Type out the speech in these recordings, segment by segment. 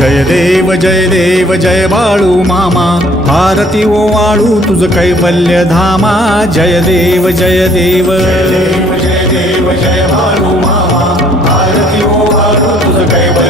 जय देव जय देव जय बाळू मामा. भारती ओ वाळू तुझ कैवल्य धामा. जय देव जय देव. जय देव जय बाळू मामा. भारती ओ वाळू तुझ कैवल्य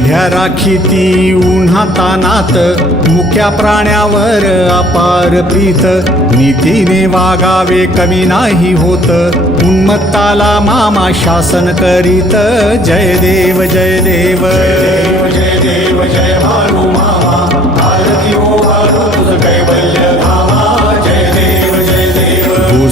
मेंढ्या राखी ती उन्हा तानात. मुक्या प्राण्यावर अपार प्रीत. नीतीने वागावे कमी नाही होत. उन्मत्ताला मामा शासन करीत. जय देव जय देव जय देव जय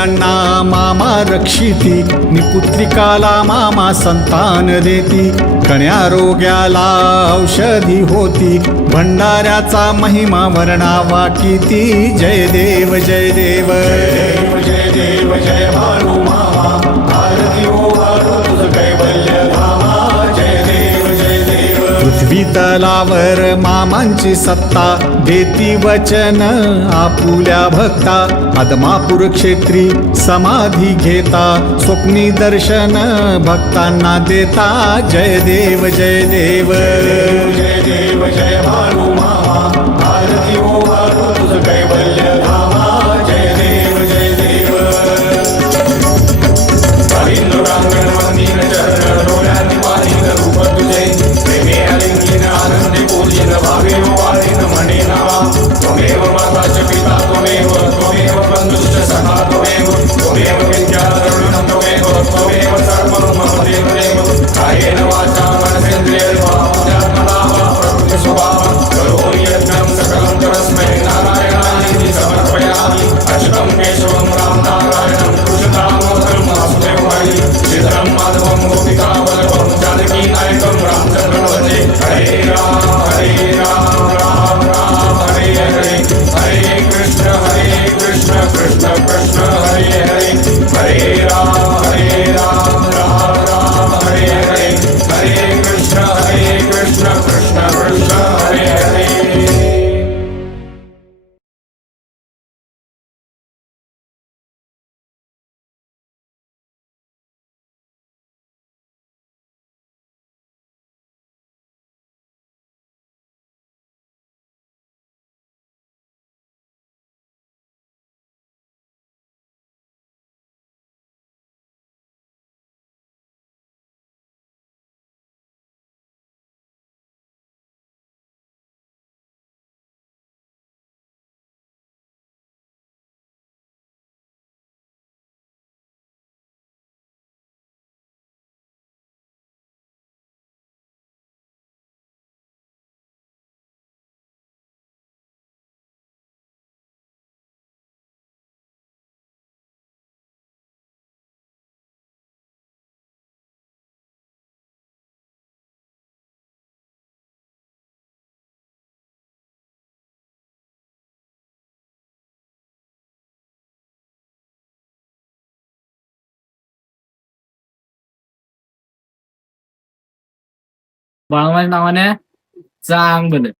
दुबळ्यांना मामा रक्षिती. निपुत्रिकाला मामा संतान देती. कण्या रोग्याला औषधी होती. भंडाऱ्याचा महिमा वर्णावा किती जय देव जय देव. जय देव जय देव जय आरती देव मामांची सत्ता देती वचन आपुल्या भक्ता. आदमापूर क्षेत्री समाधी घेता स्वप्नी दर्शन भक्तांना देता. जय देव जय देव. जय देव जय भानू जय. देव जय देव বাংলায় না মানে চাং বলে